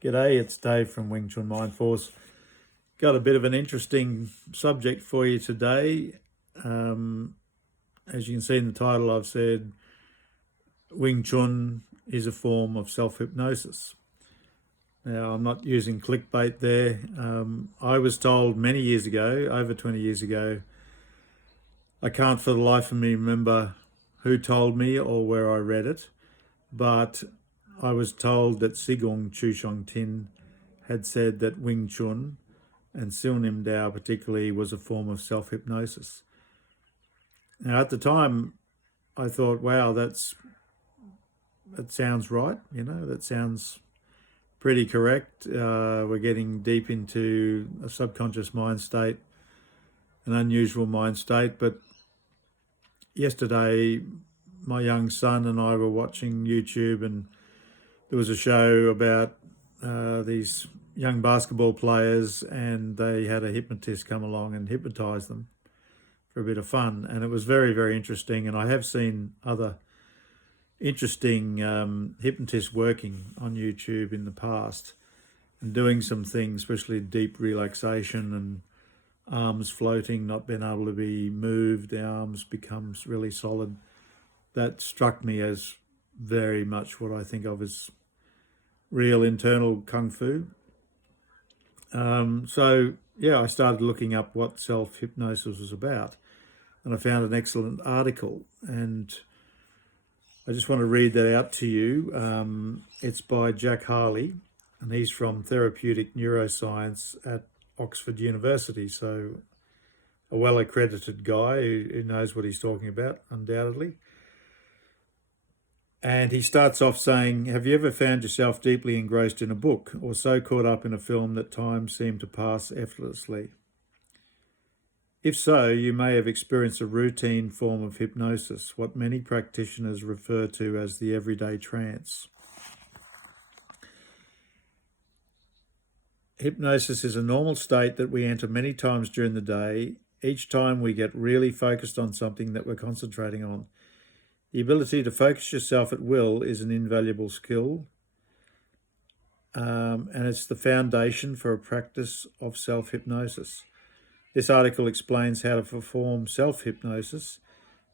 G'day, it's Dave from Wing Chun Mind Force. Got a bit of an interesting subject for you today. As you can see in the title, I've said Wing Chun is a form of self-hypnosis. Now, I'm not using clickbait there. I was told many years ago, over 20 years ago, I can't for the life of me remember who told me or where I read it, but I was told that Sigung Chu Shong Tin had said that Wing Chun, and Siu Nim Tau particularly, was a form of self-hypnosis. Now, at the time, I thought, wow, that sounds right. That sounds pretty correct. We're getting deep into a subconscious mind state, an unusual mind state. But yesterday, my young son and I were watching YouTube, and there was a show about these young basketball players, and they had a hypnotist come along and hypnotize them for a bit of fun. And it was very, very interesting. And I have seen other interesting hypnotists working on YouTube in the past and doing some things, especially deep relaxation and arms floating, not being able to be moved. The arms becomes really solid. That struck me as very much what I think of as real internal kung fu. I started looking up what self-hypnosis was about, and I found an excellent article, and I just want to read that out to you. It's by Jack Harley, and he's from Therapeutic Neuroscience at Oxford University, so a well-accredited guy who knows what he's talking about, undoubtedly. And he starts off saying, have you ever found yourself deeply engrossed in a book or so caught up in a film that time seemed to pass effortlessly? If so, you may have experienced a routine form of hypnosis, what many practitioners refer to as the everyday trance. Hypnosis is a normal state that we enter many times during the day. Each time we get really focused on something that we're concentrating on. The ability to focus yourself at will is an invaluable skill, and it's the foundation for a practice of self-hypnosis. This article explains how to perform self-hypnosis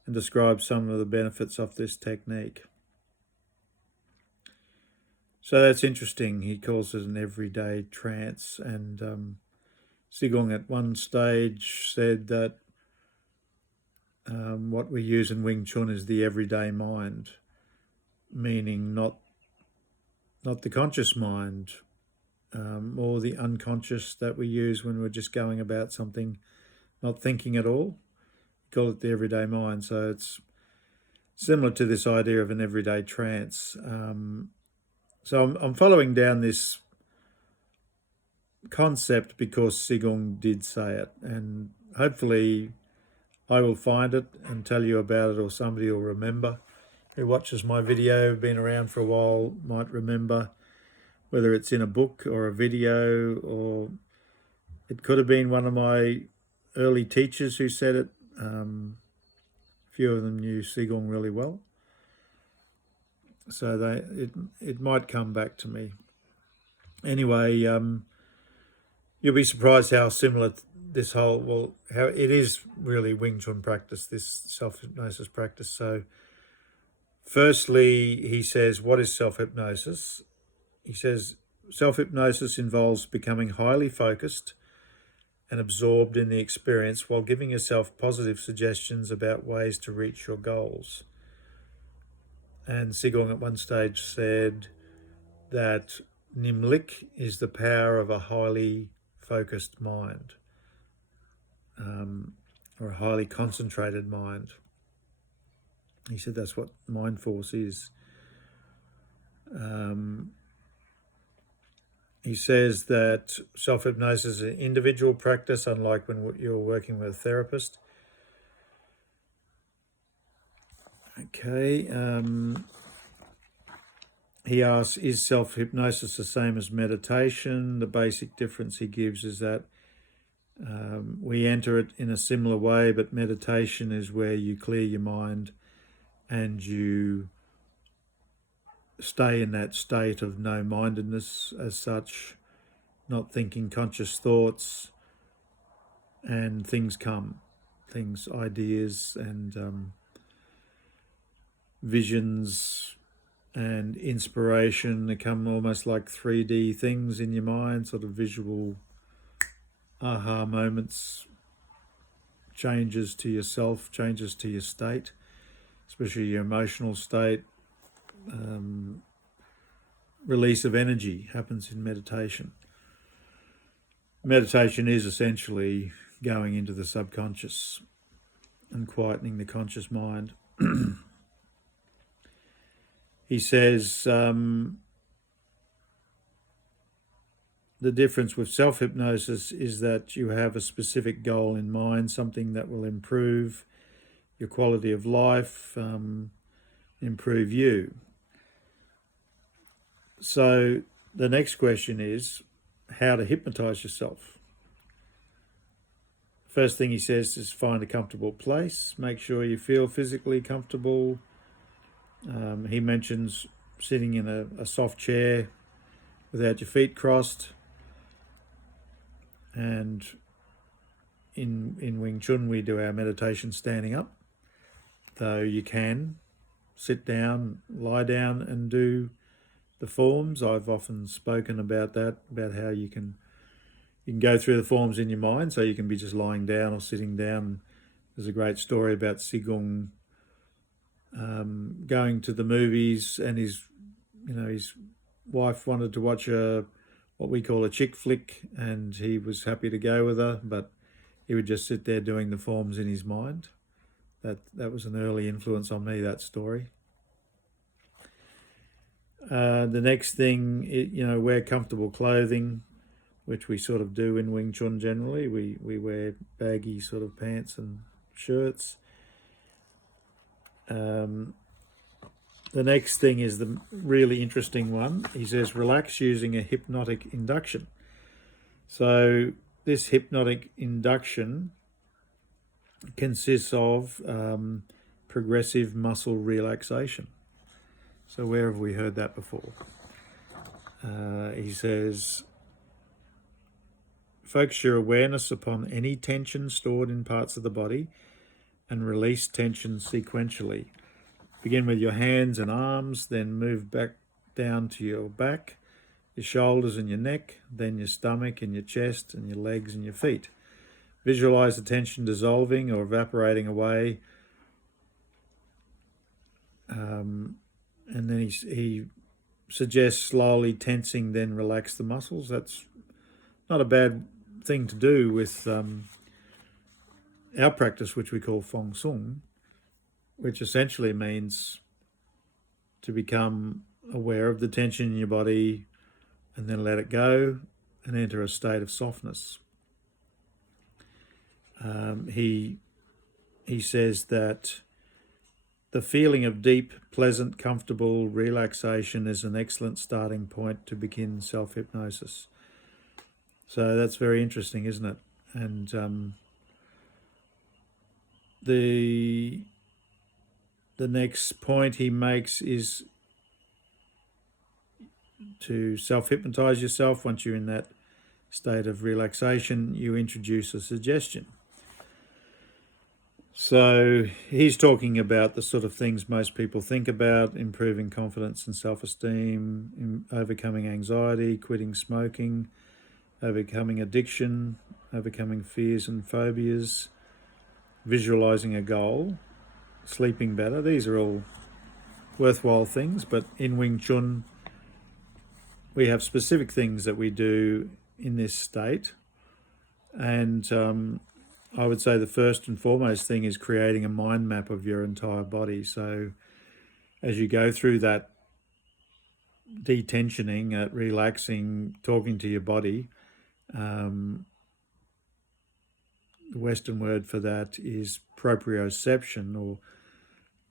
and describes some of the benefits of this technique. So that's interesting. He calls it an everyday trance, and Sigung at one stage said that what we use in Wing Chun is the everyday mind, meaning not the conscious mind or the unconscious that we use when we're just going about something, not thinking at all. We call it the everyday mind. So it's similar to this idea of an everyday trance. So I'm following down this concept because Sigung did say it, and hopefully I will find it and tell you about it, or somebody will remember who watches my video, been around for a while, might remember, whether it's in a book or a video, or it could have been one of my early teachers who said it. A few of them knew Sigung really well, so it might come back to me. Anyway, you'll be surprised how similar how it is really Wing Chun practice, this self-hypnosis practice. So firstly, he says, what is self-hypnosis? He says, self-hypnosis involves becoming highly focused and absorbed in the experience while giving yourself positive suggestions about ways to reach your goals. And Sigung at one stage said that Nimlik is the power of a highly focused mind, or a highly concentrated mind. He said that's what mind force is. He says that self-hypnosis is an individual practice, unlike when you're working with a therapist. Okay. He asks, is self-hypnosis the same as meditation? The basic difference he gives is that we enter it in a similar way, but meditation is where you clear your mind and you stay in that state of no-mindedness as such, not thinking conscious thoughts, and things come, ideas and visions and inspiration. They come almost like 3D things in your mind, sort of visual aha moments, changes to yourself, changes to your state, especially your emotional state. Release of energy happens in meditation. Meditation is essentially going into the subconscious and quietening the conscious mind. He says the difference with self-hypnosis is that you have a specific goal in mind, something that will improve your quality of life, improve you. So the next question is how to hypnotize yourself. First thing he says is find a comfortable place. Make sure you feel physically comfortable. He mentions sitting in a soft chair without your feet crossed. And in Wing Chun, we do our meditation standing up. Though you can sit down, lie down and do the forms. I've often spoken about that, about how you can go through the forms in your mind, so you can be just lying down or sitting down. There's a great story about Sigung going to the movies, and his wife wanted to watch what we call a chick flick, and he was happy to go with her, but he would just sit there doing the forms in his mind. That was an early influence on me, that story. The next thing, wear comfortable clothing, which we sort of do in Wing Chun generally. We wear baggy sort of pants and shirts. The next thing is the really interesting one. He says, relax using a hypnotic induction. So this hypnotic induction consists of progressive muscle relaxation. So where have we heard that before? He says, focus your awareness upon any tension stored in parts of the body and release tension sequentially. Begin with your hands and arms, then move back down to your back, your shoulders and your neck, then your stomach and your chest and your legs and your feet. Visualize the tension dissolving or evaporating away. And then he suggests slowly tensing, then relax the muscles. That's not a bad thing to do with our practice, which we call Feng Sung, which essentially means to become aware of the tension in your body and then let it go and enter a state of softness. He says that the feeling of deep, pleasant, comfortable relaxation is an excellent starting point to begin self-hypnosis. So that's very interesting, isn't it? And the next point he makes is to self-hypnotize yourself. Once you're in that state of relaxation, you introduce a suggestion. So he's talking about the sort of things most people think about: improving confidence and self-esteem, overcoming anxiety, quitting smoking, overcoming addiction, overcoming fears and phobias, visualizing a goal, sleeping better. These are all worthwhile things, but in Wing Chun, we have specific things that we do in this state. And I would say the first and foremost thing is creating a mind map of your entire body. So as you go through that detensioning, relaxing, talking to your body, the Western word for that is proprioception, or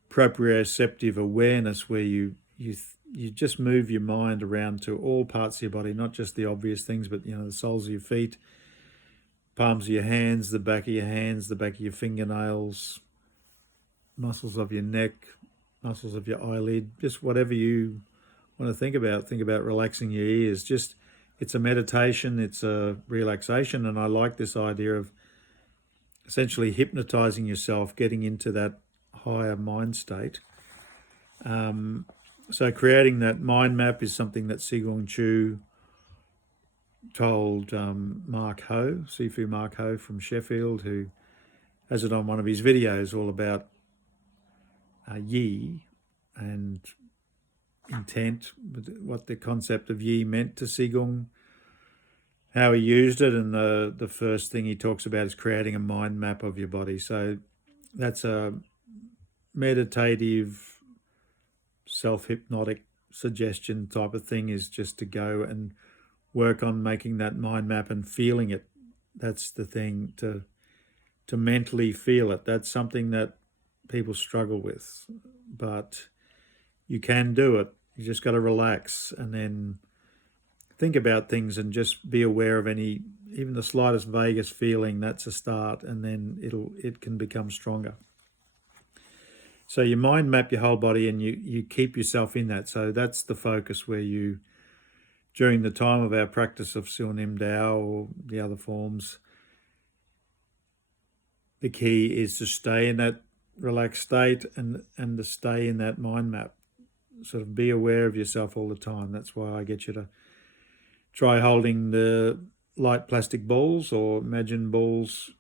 proprioceptive awareness, where you just move your mind around to all parts of your body, not just the obvious things, but the soles of your feet, palms of your hands, the back of your hands, the back of your fingernails, muscles of your neck, muscles of your eyelid, just whatever you want to think about relaxing your ears. Just, it's a meditation, it's a relaxation, and I like this idea of essentially hypnotizing yourself, getting into that higher mind state. So creating that mind map is something that Sigung Chu told Mark Ho, Sifu Mark Ho from Sheffield, who has it on one of his videos all about yi and intent, what the concept of yi meant to Sigung, how he used it, and the first thing he talks about is creating a mind map of your body. So that's a meditative, self-hypnotic suggestion type of thing, is just to go and work on making that mind map and feeling it. That's the thing, to mentally feel it. That's something that people struggle with, but you can do it. You just got to relax and then think about things and just be aware of any, even the slightest vaguest feeling. That's a start, and then it can become stronger. So you mind map your whole body and you keep yourself in that. So that's the focus, where you, during the time of our practice of Siu Nim Tau or the other forms, the key is to stay in that relaxed state and to stay in that mind map. Sort of be aware of yourself all the time. That's why I get you to try holding the light plastic balls, or imagine balls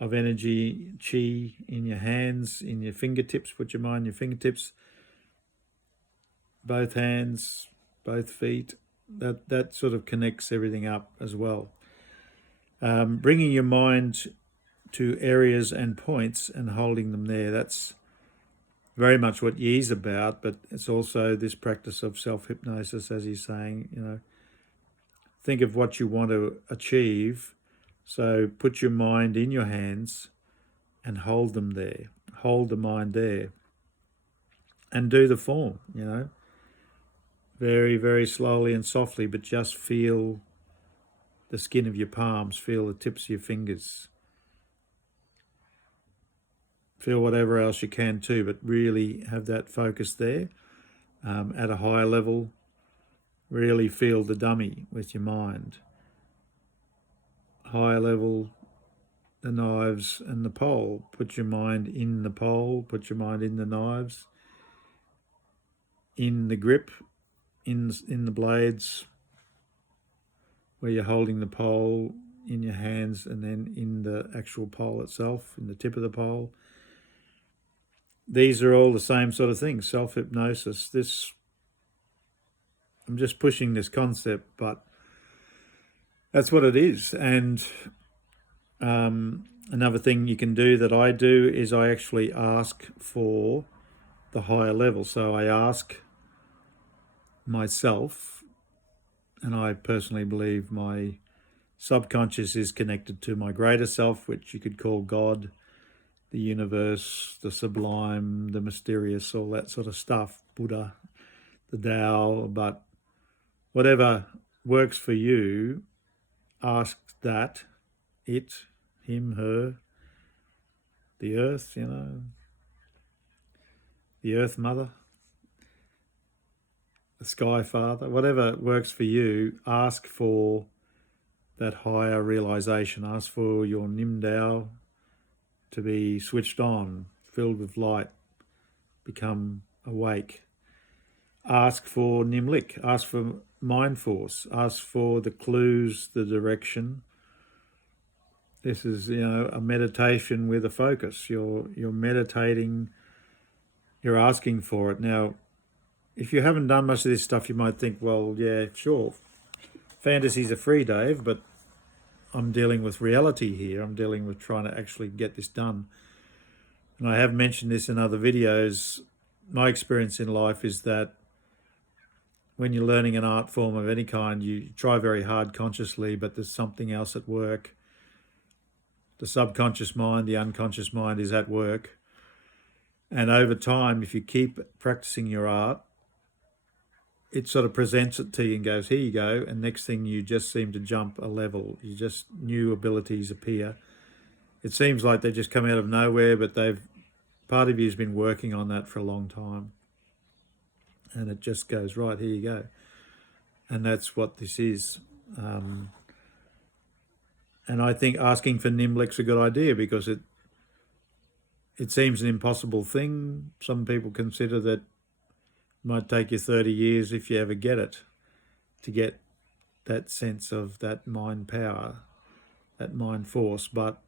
of energy, chi, in your hands, in your fingertips. Put your mind in your fingertips, both hands, both feet. That sort of connects everything up as well. Bringing your mind to areas and points and holding them there. That's very much what Yi's about, but it's also this practice of self-hypnosis, as he's saying, think of what you want to achieve. So put your mind in your hands and hold them there. Hold the mind there. And do the form, very, very slowly and softly, but just feel the skin of your palms, feel the tips of your fingers. Feel whatever else you can too, but really have that focus there. At a higher level, really feel the dummy with your mind. Higher level, the knives and the pole. Put your mind in the pole, put your mind in the knives, in the grip, in the blades, where you're holding the pole in your hands, and then in the actual pole itself, in the tip of the pole. These are all the same sort of things, self-hypnosis. I'm just pushing this concept, but that's what it is. And another thing you can do that I do is I actually ask for the higher level. So I ask myself, and I personally believe my subconscious is connected to my greater self, which you could call God, the universe, the sublime, the mysterious, all that sort of stuff, Buddha, the Tao. But whatever works for you, ask that, it, him, her, the earth, the earth mother, the sky father, whatever works for you, ask for that higher realization. Ask for your Nim Tao to be switched on, filled with light, become awake. Ask for Nimlik, ask for mind force, ask for the clues, the direction. This is, a meditation with a focus. You're meditating, you're asking for it. Now, if you haven't done much of this stuff, you might think, well, yeah, sure, fantasies are free, Dave, but I'm dealing with reality here. I'm dealing with trying to actually get this done. And I have mentioned this in other videos. My experience in life is that when you're learning an art form of any kind, you try very hard consciously, but there's something else at work. The subconscious mind, the unconscious mind is at work. And over time, if you keep practicing your art, it sort of presents it to you and goes, here you go. And next thing, you just seem to jump a level. New abilities appear. It seems like they just come out of nowhere, but part of you's been working on that for a long time. and it just goes, right, here you go. And that's what this is. And I think asking for Nimblic's a good idea, because it seems an impossible thing. Some people consider that it might take you 30 years, if you ever get it, to get that sense of that mind power, that mind force. But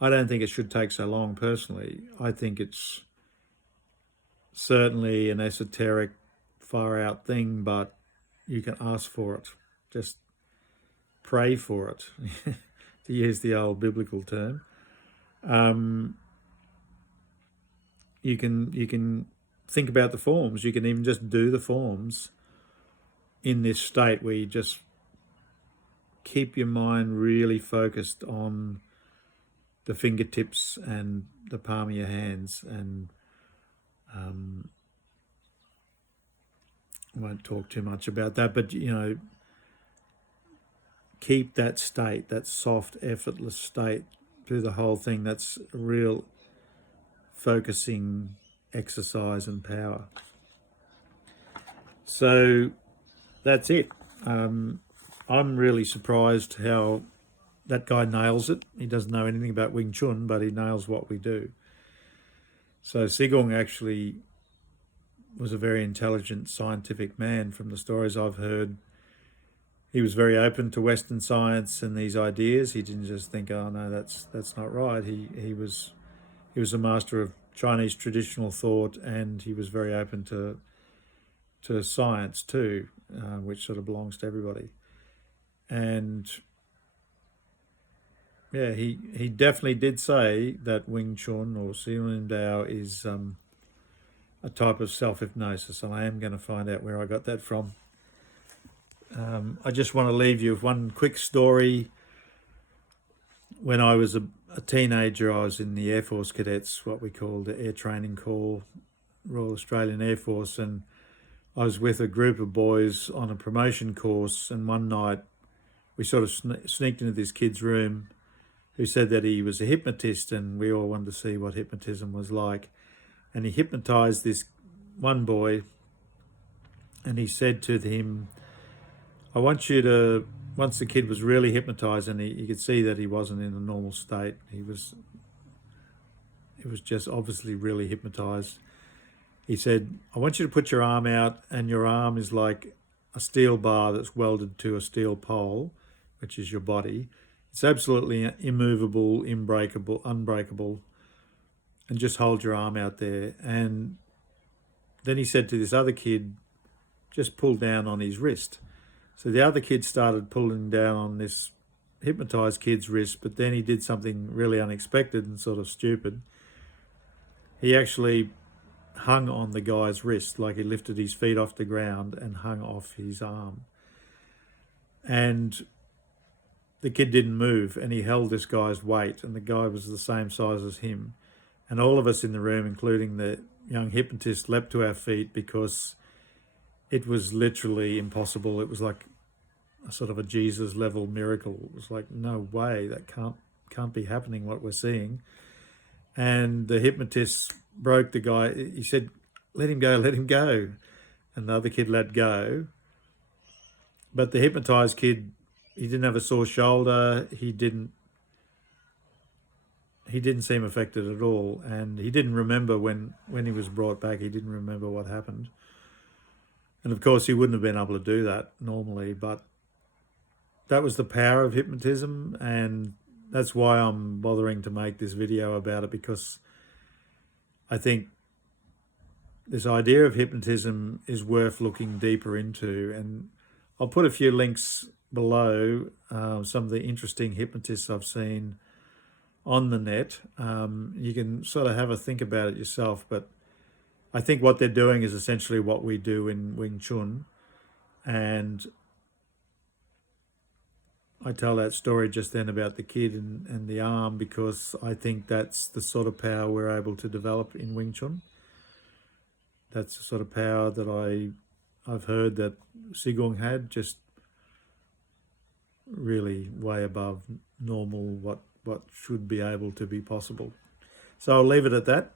I don't think it should take so long personally. I think it's certainly an esoteric, far out thing, but you can ask for it. Just pray for it, to use the old biblical term. You can think about the forms. You can even just do the forms in this state where you just keep your mind really focused on the fingertips and the palm of your hands, and I won't talk too much about that, but keep that state, that soft, effortless state through the whole thing. That's a real focusing exercise and power. So that's it. I'm really surprised how that guy nails it. He doesn't know anything about Wing Chun, but he nails what we do. So Sigung actually was a very intelligent, scientific man from the stories I've heard. He was very open to Western science and these ideas. He didn't just think, oh no, that's not right. He was a master of Chinese traditional thought, and he was very open to science too, which sort of belongs to everybody. And yeah, he definitely did say that Wing Chun or Siu Nim Tau is a type of self-hypnosis, and I am going to find out where I got that from. I just want to leave you with one quick story. When I was a teenager, I was in the Air Force Cadets, what we call the Air Training Corps, Royal Australian Air Force, and I was with a group of boys on a promotion course, and one night we sort of sneaked into this kid's room who said that he was a hypnotist, and we all wanted to see what hypnotism was like. And he hypnotized this one boy, and he said to him, I want you to, once the kid was really hypnotized, and you could see that he wasn't in a normal state, he was just obviously really hypnotized. He said, I want you to put your arm out, and your arm is like a steel bar that's welded to a steel pole, which is your body. It's absolutely immovable, unbreakable, and just hold your arm out there. And then he said to this other kid, just pull down on his wrist. So the other kid started pulling down on this hypnotized kid's wrist, but then he did something really unexpected and sort of stupid. He actually hung on the guy's wrist, like he lifted his feet off the ground and hung off his arm. And the kid didn't move, and he held this guy's weight, and the guy was the same size as him. And all of us in the room, including the young hypnotist, leapt to our feet, because it was literally impossible. It was like a sort of a Jesus level miracle. It was like, no way, that can't be happening, what we're seeing. And the hypnotist broke the guy. He said, let him go. And the other kid let go. But the hypnotized kid, he didn't have a sore shoulder. He didn't seem affected at all. And he didn't remember when he was brought back, he didn't remember what happened. And of course, he wouldn't have been able to do that normally, but that was the power of hypnotism, and that's why I'm bothering to make this video about it, because I think this idea of hypnotism is worth looking deeper into. And I'll put a few links below, some of the interesting hypnotists I've seen on the net. You can sort of have a think about it yourself, but I think what they're doing is essentially what we do in Wing Chun. And I tell that story just then about the kid and the arm, because I think that's the sort of power we're able to develop in Wing Chun. That's the sort of power that I've heard that Sigung had, just really way above normal, what should be able to be possible. So I'll leave it at that.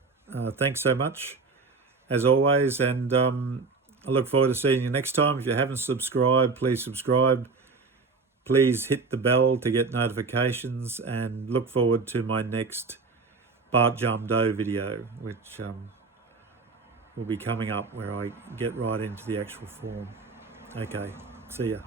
Thanks so much, as always, and I look forward to seeing you next time. If you haven't subscribed, please subscribe. Please hit the bell to get notifications, and look forward to my next Bart Jam Do video, which will be coming up, where I get right into the actual form. Okay, see ya.